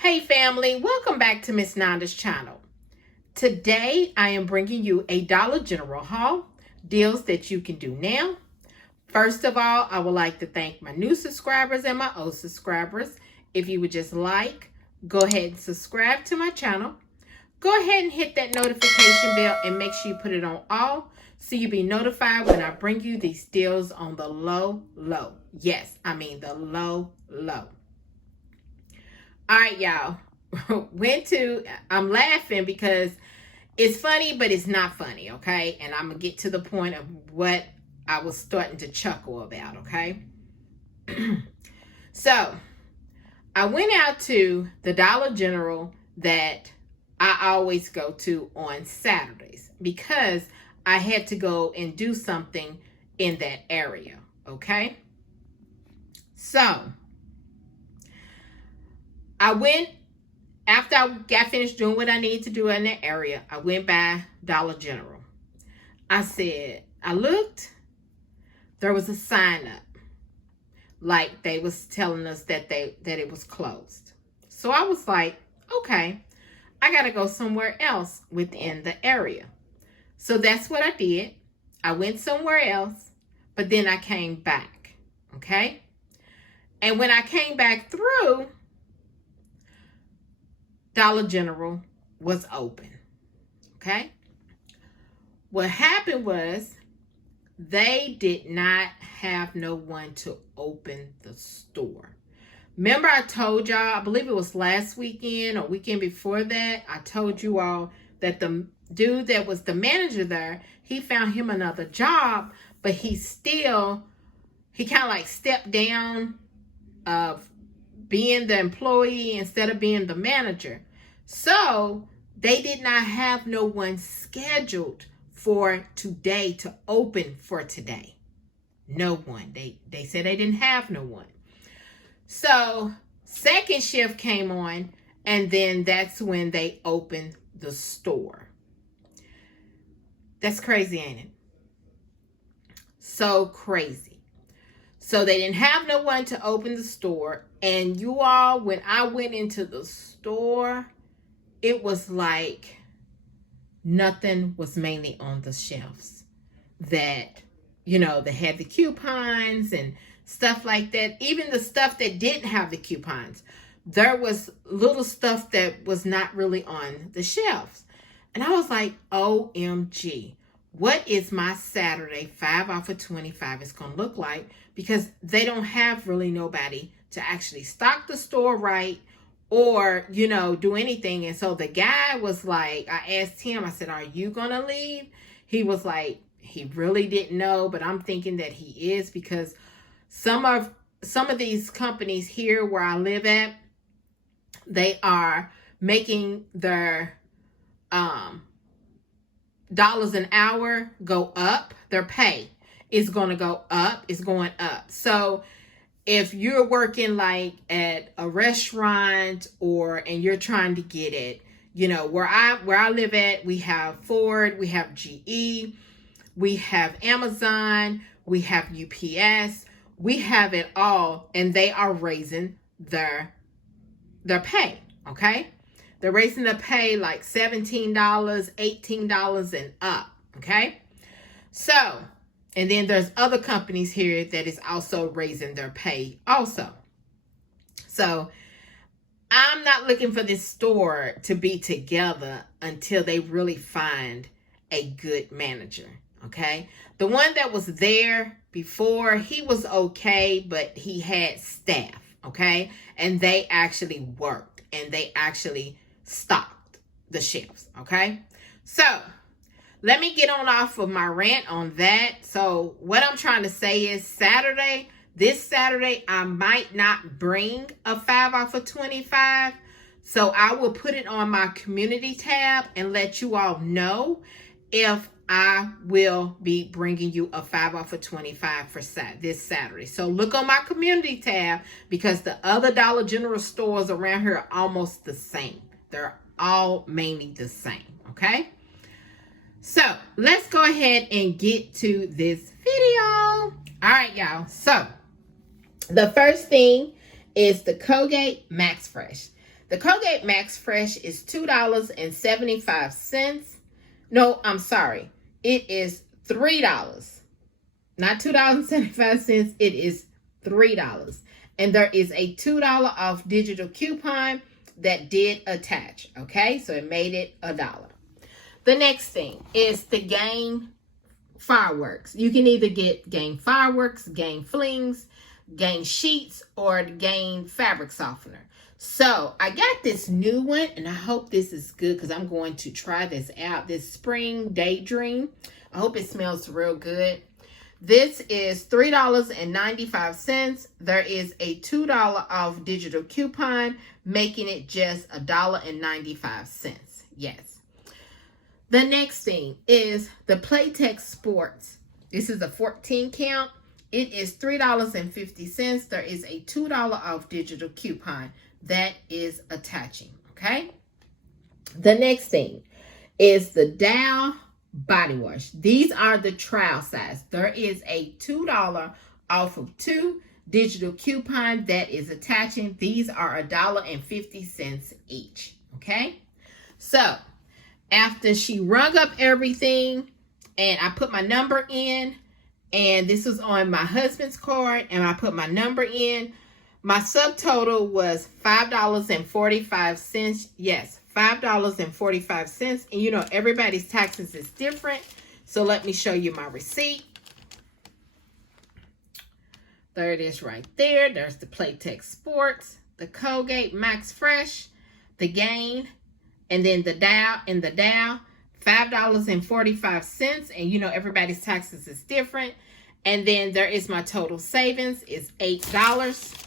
Hey family, welcome back to Miss Nanda's channel. Today I am bringing you a Dollar General haul, deals that you can do now. First of all, I would like to thank my new subscribers and my old subscribers. If you would just go ahead and subscribe to my channel. Go ahead and hit that notification bell and make sure you put it on all so you'll be notified when I bring you these deals on the low. Yes, I mean the low. All right, y'all. I'm laughing because it's funny, but it's not funny, okay? And I'm going to get to the point of what I was starting to chuckle about, okay? So, I went out to the Dollar General that I always go to on Saturdays because I had to go and do something in that area, okay? So, I went, after I got finished doing what I needed to do in that area, I went by Dollar General. I looked, there was a sign up. Like they was telling us that it was closed. So I was like, okay, I got to go somewhere else within the area. So that's what I did. I went somewhere else, but then I came back, okay? And when I came back through, Dollar General was open, okay? What happened was they did not have no one to open the store. Remember I told y'all, I believe it was last weekend or weekend before that, I told you all that the dude that was the manager there, he found him another job, but he kind of like stepped down of being the employee instead of being the manager. So they did not have no one scheduled for today to open for today. No one. They said they didn't have no one. So second shift came on, and then that's when they opened the store. That's crazy, ain't it? So crazy. So they didn't have no one to open the store. And you all, when I went into the store, it was like nothing was mainly on the shelves that, they had the coupons and stuff like that. Even the stuff that didn't have the coupons, there was little stuff that was not really on the shelves. And I was like, OMG, what is my Saturday 5 off of 25 is going to look like? Because they don't have really nobody to actually stock the store right or, do anything. And so the guy was like, I asked him, I said, are you going to leave? He was like, he really didn't know, but I'm thinking that he is, because some of these companies here where I live at, they are making their dollars an hour go up. Their pay is going to go up. It's going up. So if you're working like at a restaurant and you're trying to get it, where I live at, we have Ford, we have GE, we have Amazon, we have UPS, we have it all, and they are raising their pay, okay? They're raising the pay like $17, $18 and up, okay? So, and then there's other companies here that is also raising their pay also. So I'm not looking for this store to be together until they really find a good manager, okay? The one that was there before, he was okay, but he had staff, okay? And they actually worked and they actually stocked the shelves, okay? So let me get on off of my rant on that. So what I'm trying to say is this Saturday, I might not bring a 5 off of 25. So I will put it on my community tab and let you all know if I will be bringing you a 5 off of 25 for this Saturday. So look on my community tab, because the other Dollar General stores around here are almost the same. They're all mainly the same, okay? So let's go ahead and get to this video. All right, y'all. So the first thing is the Colgate Max Fresh. The Colgate Max Fresh is $2.75. No, I'm sorry. It is $3. Not $2.75. It is $3. And there is a $2 off digital coupon that did attach. Okay, so it made it $1. The next thing is the Gain fireworks. You can either get Gain fireworks, Gain flings, Gain sheets, or the Gain fabric softener. So I got this new one, and I hope this is good because I'm going to try this out. This Spring Daydream. I hope it smells real good. This is $3.95. There is a $2 off digital coupon, making it just $1.95. Yes. The next thing is the Playtex Sports. This is a 14 count. It is $3.50. There is a $2 off digital coupon that is attaching. Okay. The next thing is the Dow Body Wash. These are the trial size. There is a $2 off of 2 digital coupon that is attaching. These are $1.50 each. Okay. So after she rung up everything and I put my number in, and this was on my husband's card, and I put my number in, my subtotal was $5.45. Yes, $5.45. And you know, everybody's taxes is different. So let me show you my receipt. There it is right there. There's the Playtex Sports, the Colgate Max Fresh, the Gain, and then the Dow, $5.45. And you know, everybody's taxes is different. And then there is my total savings is $8.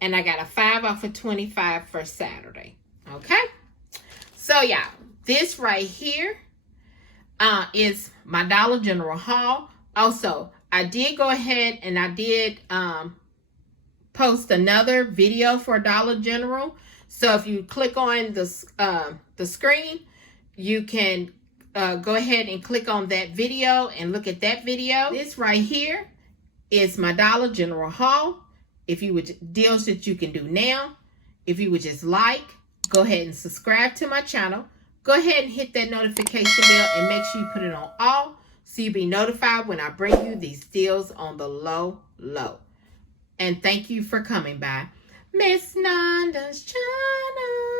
And I got a 5 off of 25 for Saturday. Okay. So yeah, this right here is my Dollar General haul. Also, I did go ahead and I did post another video for Dollar General. So if you click on the screen, you can go ahead and click on that video and look at that video. This right here is my Dollar General haul. If you would, deals that you can do now. If you would just like, go ahead and subscribe to my channel. Go ahead and hit that notification bell and make sure you put it on all so you'll be notified when I bring you these deals on the low. And thank you for coming by Miss Nanda's channel.